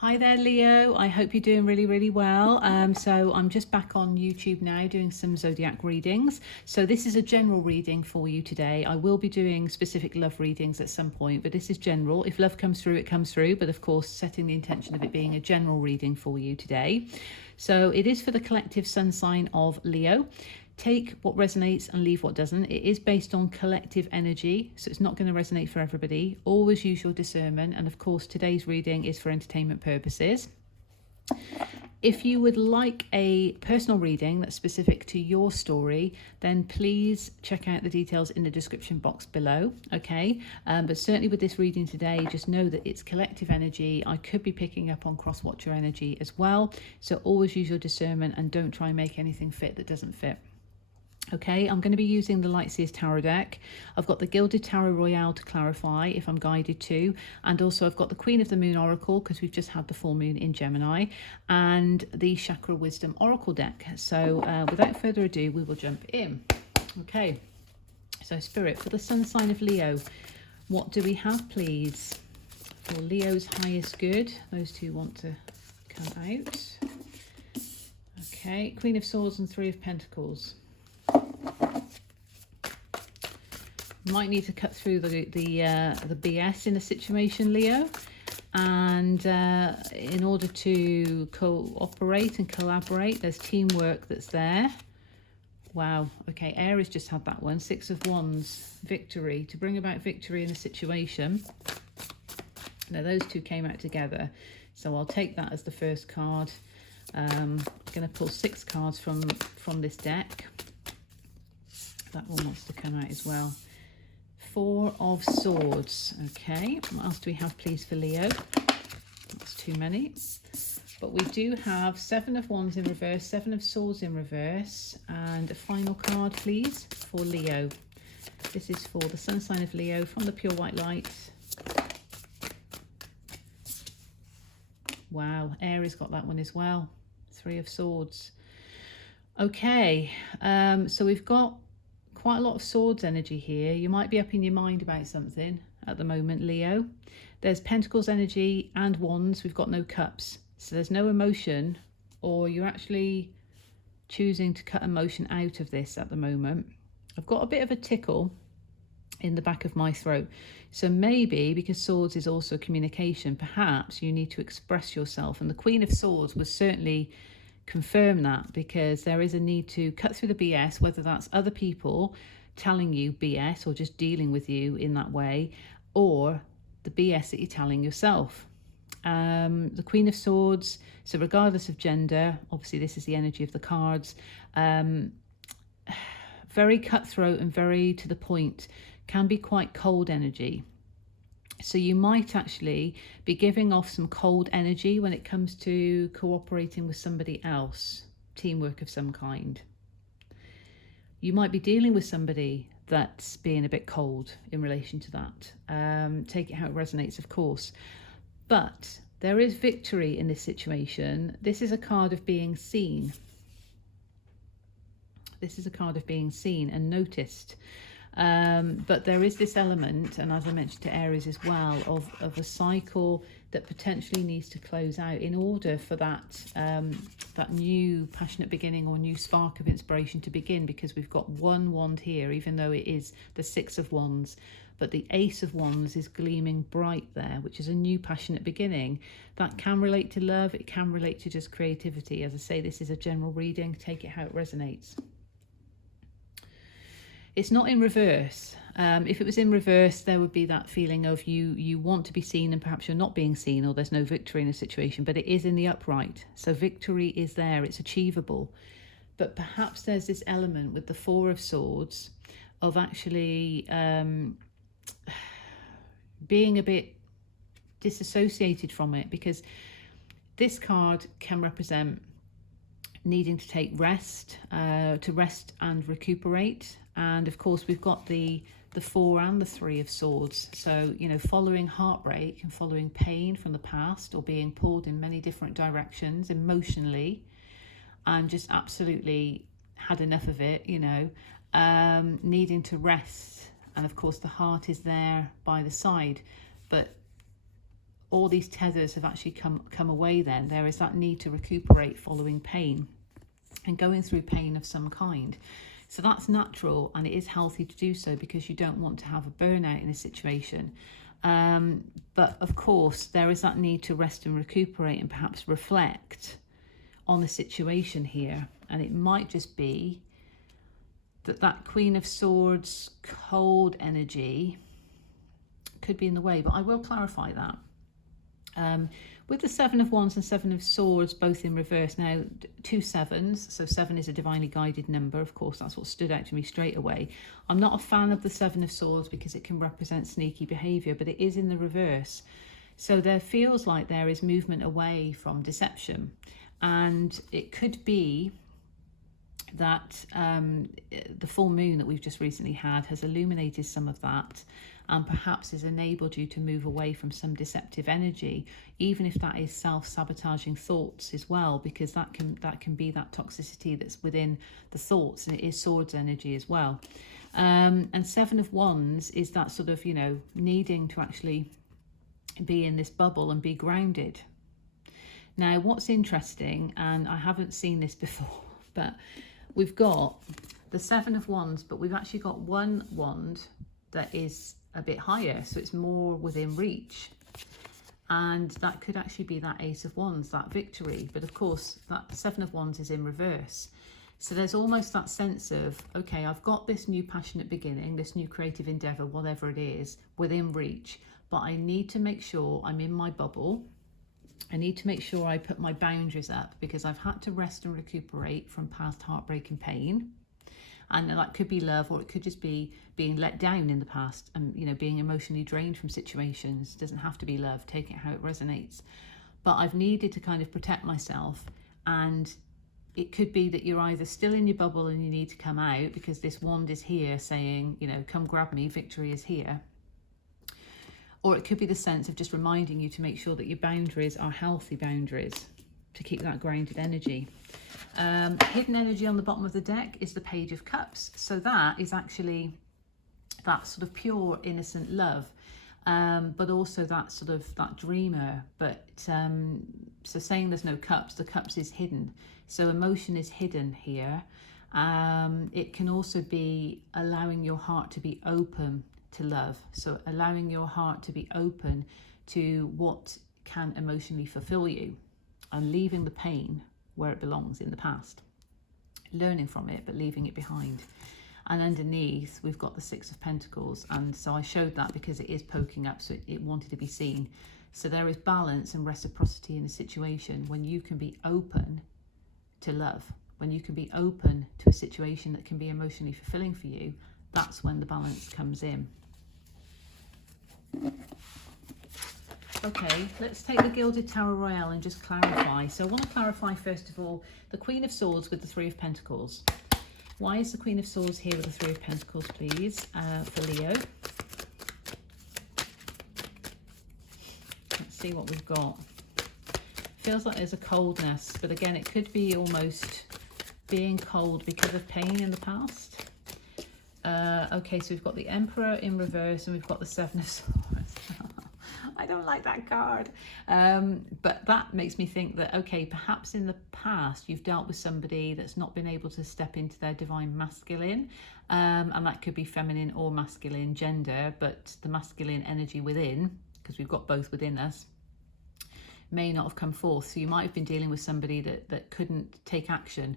Hi there, Leo. I hope you're doing really well. So I'm just back on YouTube now doing some zodiac readings. So this is a general reading for you today. I will be doing specific love readings at some point, but this is general. If love comes through, it comes through. But of course, setting the intention of it being a general reading for you today. So it is for the collective sun sign of Leo. Take what resonates and leave what doesn't. It is based on collective energy, so it's not going to resonate for everybody. Always use your discernment. And of course, today's reading is for entertainment purposes. If you would like a personal reading that's specific to your story, then please check out the details in the description box below, okay? But certainly with this reading today, just know that it's collective energy. I could be picking up on cross-watcher energy as well. So always use your discernment and don't try and make anything fit that doesn't fit. Okay, I'm going to be using the Lightseers Tarot deck. I've got the Gilded Tarot Royale to clarify if I'm guided to. And also I've got the Queen of the Moon Oracle because we've just had the full moon in Gemini. And the Chakra Wisdom Oracle deck. So without further ado, we will jump in. Okay, so Spirit, for the sun sign of Leo, what do we have, please? For Leo's highest good. Those two want to come out. Okay, Queen of Swords and Three of Pentacles. Might need to cut through the BS in a situation, Leo, and in order to cooperate and collaborate, there's teamwork that's there. Wow. Okay, Aries just had that one. Six of Wands, victory, to bring about victory in a situation. Now those two came out together, so I'll take that as the first card. I'm going to pull 6 cards from this deck. That one wants to come out as well. 4 of Swords. Okay, what else do we have, please, for Leo? That's too many. But we do have 7 of Wands in reverse, 7 of Swords in reverse, and a final card, please, for Leo. This is for the sun sign of Leo from the Pure White Light. Wow, Aries got that one as well. 3 of Swords. Okay, so we've got quite a lot of swords energy here. You might be up in your mind about something at the moment, Leo. There's Pentacles energy and Wands. We've got no cups. So there's no emotion, or you're actually choosing to cut emotion out of this at the moment. I've got a bit of a tickle in the back of my throat. So maybe because swords is also communication, perhaps you need to express yourself. And the Queen of Swords was certainly confirm that, because there is a need to cut through the BS, whether that's other people telling you BS or just dealing with you in that way, or the BS that you're telling yourself. The Queen of Swords, so regardless of gender, obviously this is the energy of the cards, very cutthroat and very to the point, can be quite cold energy. So you might actually be giving off some cold energy when it comes to cooperating with somebody else, teamwork of some kind. You might be dealing with somebody that's being a bit cold in relation to that. Take it how it resonates, of course. But there is victory in this situation. This is a card of being seen. This is a card of being seen and noticed. But there is this element, and as I mentioned to Aries as well, of a cycle that potentially needs to close out in order for that that new passionate beginning or new spark of inspiration to begin, because we've got 1 wand here, even though it is the 6 of Wands, but the Ace of Wands is gleaming bright there, which is a new passionate beginning. That can relate to love, it can relate to just creativity. As I say, this is a general reading, take it how it resonates. It's not in reverse. If it was in reverse, there would be that feeling of you want to be seen and perhaps you're not being seen, or there's no victory in a situation, but it is in the upright. So victory is there, it's achievable. But perhaps there's this element with the 4 of Swords of actually being a bit disassociated from it, because this card can represent needing to take rest, to rest and recuperate. And of course, we've got the 4 and the 3 of Swords. So, you know, following heartbreak and following pain from the past, or being pulled in many different directions emotionally, and just absolutely had enough of it, you know, needing to rest. And of course, the heart is there by the side. But all these tethers have actually come away. Then there is that need to recuperate following pain and going through pain of some kind. So that's natural, and it is healthy to do so because you don't want to have a burnout in a situation. But of course, there is that need to rest and recuperate and perhaps reflect on the situation here. And it might just be that Queen of Swords cold energy could be in the way, but I will clarify that. With the Seven of Wands and Seven of Swords both in reverse, now 2 sevens, so 7 is a divinely guided number, of course, that's what stood out to me straight away. I'm not a fan of the Seven of Swords because it can represent sneaky behaviour, but it is in the reverse. So there feels like there is movement away from deception, and it could be that the full moon that we've just recently had has illuminated some of that, and perhaps has enabled you to move away from some deceptive energy, even if that is self-sabotaging thoughts as well, because that can be that toxicity that's within the thoughts, and it is swords energy as well. And Seven of Wands is that sort of, you know, needing to actually be in this bubble and be grounded. Now, what's interesting, and I haven't seen this before, but we've got the Seven of Wands, but we've actually got one wand that is a bit higher, so it's more within reach, and that could actually be that Ace of Wands, that victory. But of course that Seven of Wands is in reverse, so there's almost that sense of, okay, I've got this new passionate beginning, this new creative endeavor, whatever it is, within reach, but I need to make sure I'm in my bubble. I need to make sure I put my boundaries up, because I've had to rest and recuperate from past heartbreak and pain. And that could be love, or it could just be being let down in the past and, you know, being emotionally drained from situations. It doesn't have to be love, take it how it resonates. But I've needed to kind of protect myself, and it could be that you're either still in your bubble and you need to come out because this wand is here saying, you know, come grab me, victory is here. Or it could be the sense of just reminding you to make sure that your boundaries are healthy boundaries, to keep that grounded energy. Hidden energy on the bottom of the deck is the Page of Cups. So that is actually that sort of pure, innocent love, but also that sort of that dreamer. But so saying there's no cups, the cups is hidden. So emotion is hidden here. It can also be allowing your heart to be open to love. So allowing your heart to be open to what can emotionally fulfill you, and leaving the pain where it belongs in the past, learning from it but leaving it behind. And underneath we've got the Six of Pentacles, and so I showed that because it is poking up, so it wanted to be seen. So there is balance and reciprocity in a situation when you can be open to love, when you can be open to a situation that can be emotionally fulfilling for you. That's when the balance comes in. Okay, let's take the Gilded Tower Royale and just clarify. So I want to clarify, first of all, the Queen of Swords with the Three of Pentacles. Why is the Queen of Swords here with the Three of Pentacles, please, for Leo? Let's see what we've got. Feels like there's a coldness, but again, it could be almost being cold because of pain in the past. Okay, so we've got the Emperor in reverse, and we've got the Seven of Swords. I don't like that card, but that makes me think that, okay, perhaps in the past you've dealt with somebody that's not been able to step into their divine masculine, and that could be feminine or masculine gender, but the masculine energy within, because we've got both within us, may not have come forth. So you might have been dealing with somebody that couldn't take action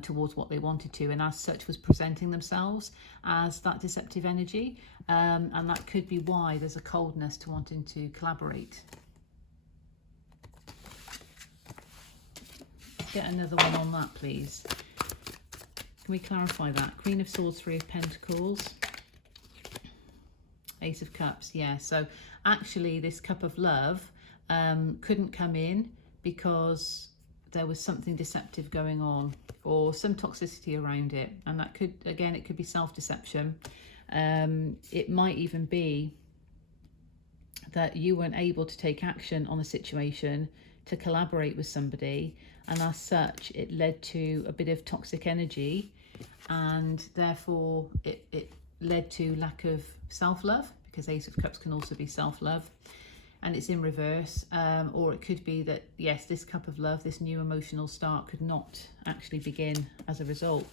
towards what they wanted to, and as such was presenting themselves as that deceptive energy, and that could be why there's a coldness to wanting to collaborate. Let's get another one on that, please. Can we clarify that? Queen of Swords, Three of Pentacles, Ace of Cups. Yeah, so actually this cup of love couldn't come in because there was something deceptive going on, or some toxicity around it, and that could, again, it could be self-deception. It might even be that you weren't able to take action on a situation to collaborate with somebody, and as such it led to a bit of toxic energy, and therefore it led to lack of self-love, because Ace of Cups can also be self-love. and it's in reverse, or it could be that, yes, this cup of love, this new emotional start could not actually begin as a result.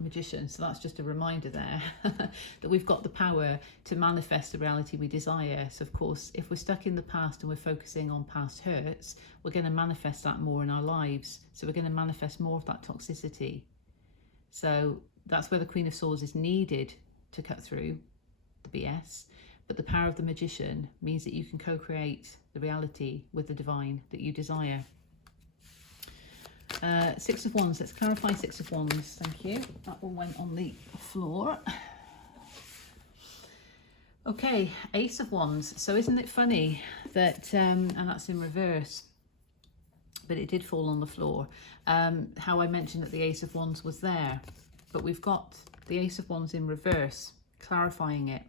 Magician. So that's just a reminder there that we've got the power to manifest the reality we desire. So of course, if we're stuck in the past and we're focusing on past hurts, we're going to manifest that more in our lives. So we're going to manifest more of that toxicity. So that's where the Queen of Swords is needed to cut through the BS. But the power of the Magician means that you can co-create the reality with the divine that you desire. Six of Wands. Let's clarify Six of Wands. Thank you. That one went on the floor. Okay, Ace of Wands. So isn't it funny that, and that's in reverse, but it did fall on the floor. How I mentioned that the Ace of Wands was there, but we've got the Ace of Wands in reverse, clarifying it.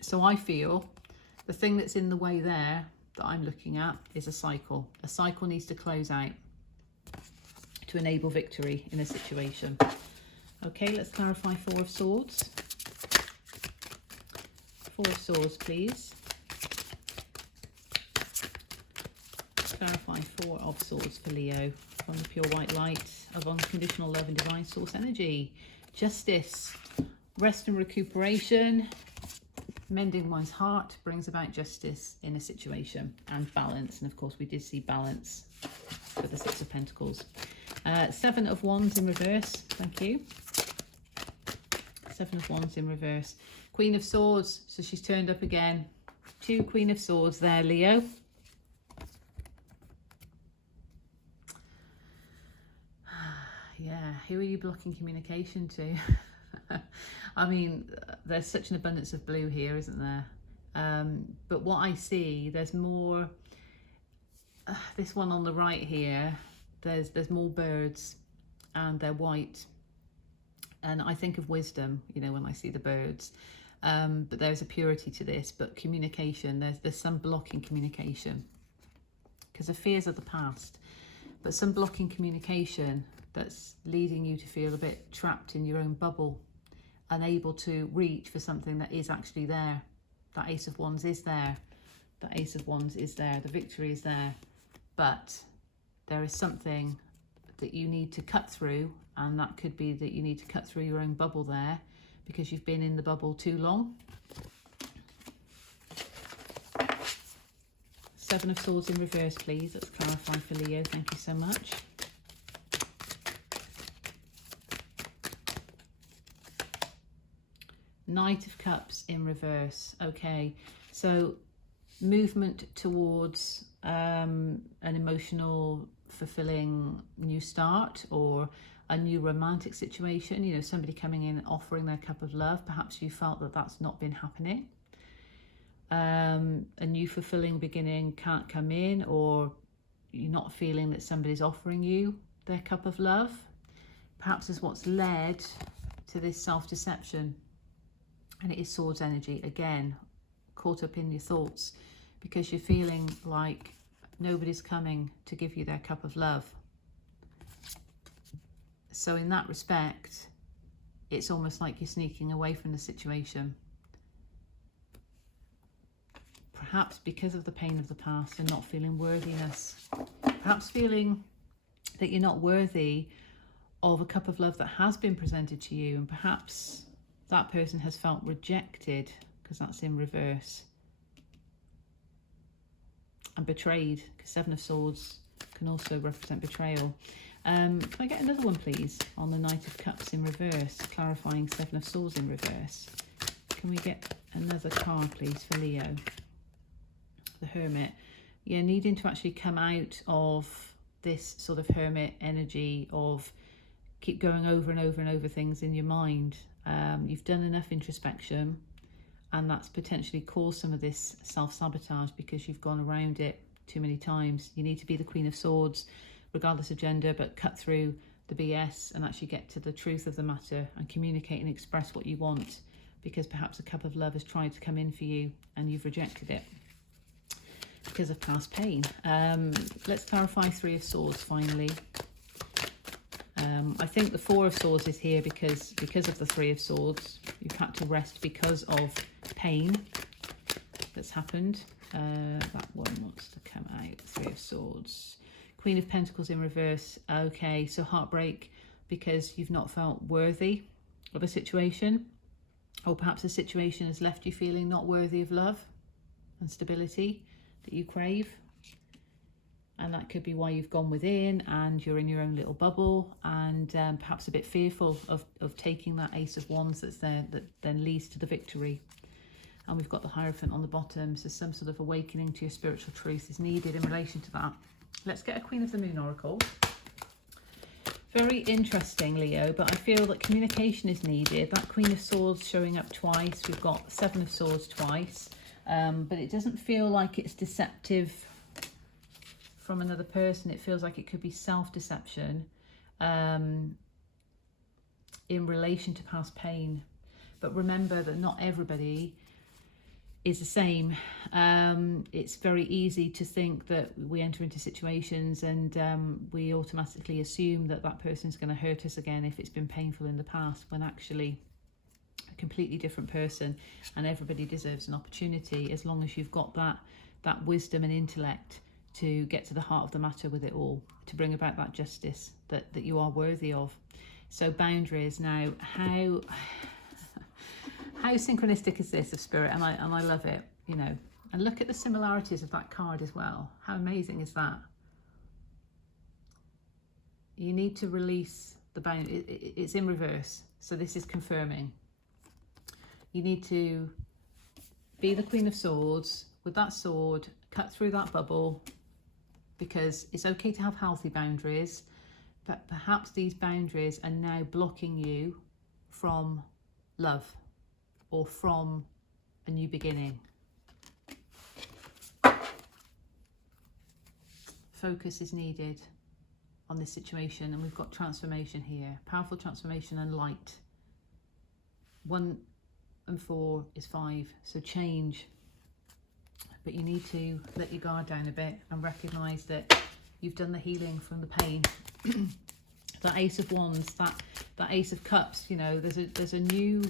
So I feel the thing that's in the way there that I'm looking at is a cycle. A cycle needs to close out to enable victory in a situation. Okay, let's clarify Four of Swords. Four of Swords, please. Clarify Four of Swords for Leo from the pure white light of unconditional love and divine source energy. Justice, rest and recuperation. Mending one's heart brings about justice in a situation, and balance. And of course, we did see balance with the Six of Pentacles. Seven of Wands in reverse. Thank you. Seven of Wands in reverse. Queen of Swords. So she's turned up again. Two Queen of Swords there, Leo. Yeah, who are you blocking communication to? I mean, there's such an abundance of blue here, isn't there? But what I see, there's more, this one on the right here, there's more birds and they're white. And I think of wisdom, you know, when I see the birds. But there's a purity to this, but communication, there's some blocking communication because of fears of the past, but some blocking communication that's leading you to feel a bit trapped in your own bubble, unable to reach for something that is actually there. That Ace of Wands is there. That Ace of Wands is there. The victory is there. But there is something that you need to cut through, and that could be that you need to cut through your own bubble there because you've been in the bubble too long. Seven of Swords in reverse, please. Let's clarify for Leo. Thank you so much. Knight of Cups in reverse. Okay, so movement towards an emotional, fulfilling new start, or a new romantic situation. You know, somebody coming in and offering their cup of love. Perhaps you felt that that's not been happening. A new fulfilling beginning can't come in, or you're not feeling that somebody's offering you their cup of love. Perhaps is what's led to this self-deception. And it is Swords energy again, caught up in your thoughts because you're feeling like nobody's coming to give you their cup of love. So in that respect, it's almost like you're sneaking away from the situation. Perhaps because of the pain of the past and not feeling worthiness. Perhaps feeling that you're not worthy of a cup of love that has been presented to you, and perhaps that person has felt rejected because that's in reverse. And betrayed, because Seven of Swords can also represent betrayal. Can I get another one, please, on the Knight of Cups in reverse, clarifying Seven of Swords in reverse? Can we get another card, please, for Leo? The Hermit. Yeah, needing to actually come out of this sort of hermit energy of keep going over and over and over things in your mind. You've done enough introspection, and that's potentially caused some of this self-sabotage because you've gone around it too many times. You need to be the Queen of Swords, regardless of gender, but cut through the BS and actually get to the truth of the matter and communicate and express what you want, because perhaps a cup of love has tried to come in for you and you've rejected it because of past pain. Let's clarify Three of Swords finally. I think the Four of Swords is here because of the Three of Swords. You've had to rest because of pain. that's happened. That one wants to come out. Three of Swords. Queen of Pentacles in reverse. Okay, so heartbreak because you've not felt worthy of a situation, or perhaps a situation has left you feeling not worthy of love and stability that you crave. And that could be why you've gone within and you're in your own little bubble, and perhaps a bit fearful of taking that Ace of Wands that's there, that then leads to the victory. And we've got the Hierophant on the bottom, so some sort of awakening to your spiritual truth is needed in relation to that. Let's get a Queen of the Moon Oracle. Very interesting, Leo, but I feel that communication is needed. That Queen of Swords showing up twice. We've got Seven of Swords twice, but it doesn't feel like it's deceptive from another person. It feels like it could be self-deception in relation to past pain. But remember that not everybody is the same. It's very easy to think that we enter into situations and we automatically assume that that person's going to hurt us again if it's been painful in the past, when actually a completely different person, and everybody deserves an opportunity as long as you've got that wisdom and intellect to get to the heart of the matter with it all, to bring about that justice that you are worthy of. So boundaries. Now, how synchronistic is this of Spirit? And I love it, you know. And look at the similarities of that card as well. How amazing is that? You need to release the boundary. It's in reverse, so this is confirming. You need to be the Queen of Swords with that sword, cut through that bubble, because it's okay to have healthy boundaries, but perhaps these boundaries are now blocking you from love or from a new beginning. Focus is needed on this situation, and we've got transformation here. Powerful transformation and light. 1 and 4 is 5, so change. But you need to let your guard down a bit and recognise that you've done the healing from the pain. That Ace of Wands, that Ace of Cups, you know, there's a new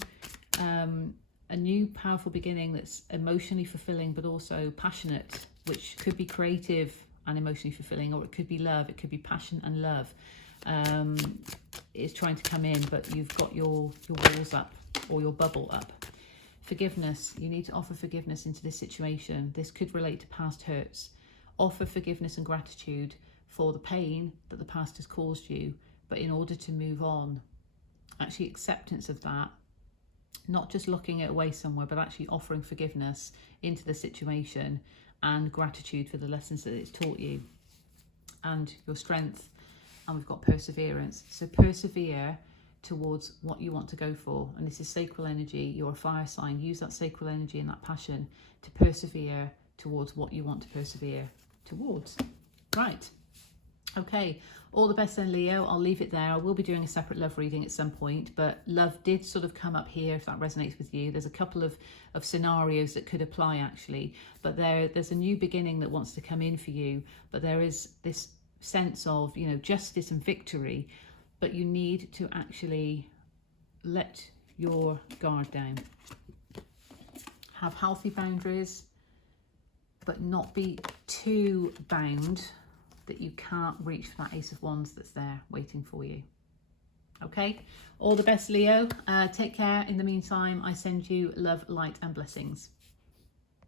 powerful beginning that's emotionally fulfilling but also passionate, which could be creative and emotionally fulfilling, or it could be love, it could be passion and love. It's trying to come in, but you've got your walls up, or your bubble up. Forgiveness. You need to offer forgiveness into this situation. This could relate to past hurts. Offer forgiveness and gratitude for the pain that the past has caused you, but in order to move on, actually acceptance of that, not just looking it away somewhere, but actually offering forgiveness into the situation and gratitude for the lessons that it's taught you and your strength. And we've got perseverance. So persevere towards what you want to go for. And this is sacral energy. You're a fire sign. Use that sacral energy and that passion to persevere towards what you want to persevere towards. Right. Okay. All the best then, Leo. I'll leave it there. I will be doing a separate love reading at some point, but love did sort of come up here, if that resonates with you. There's a couple of scenarios that could apply actually, but there's a new beginning that wants to come in for you, but there is this sense of, you know, justice and victory, but you need to actually let your guard down. Have healthy boundaries, but not be too bound that you can't reach for that Ace of Wands that's there waiting for you. Okay, all the best, Leo. Take care. In the meantime, I send you love, light and blessings.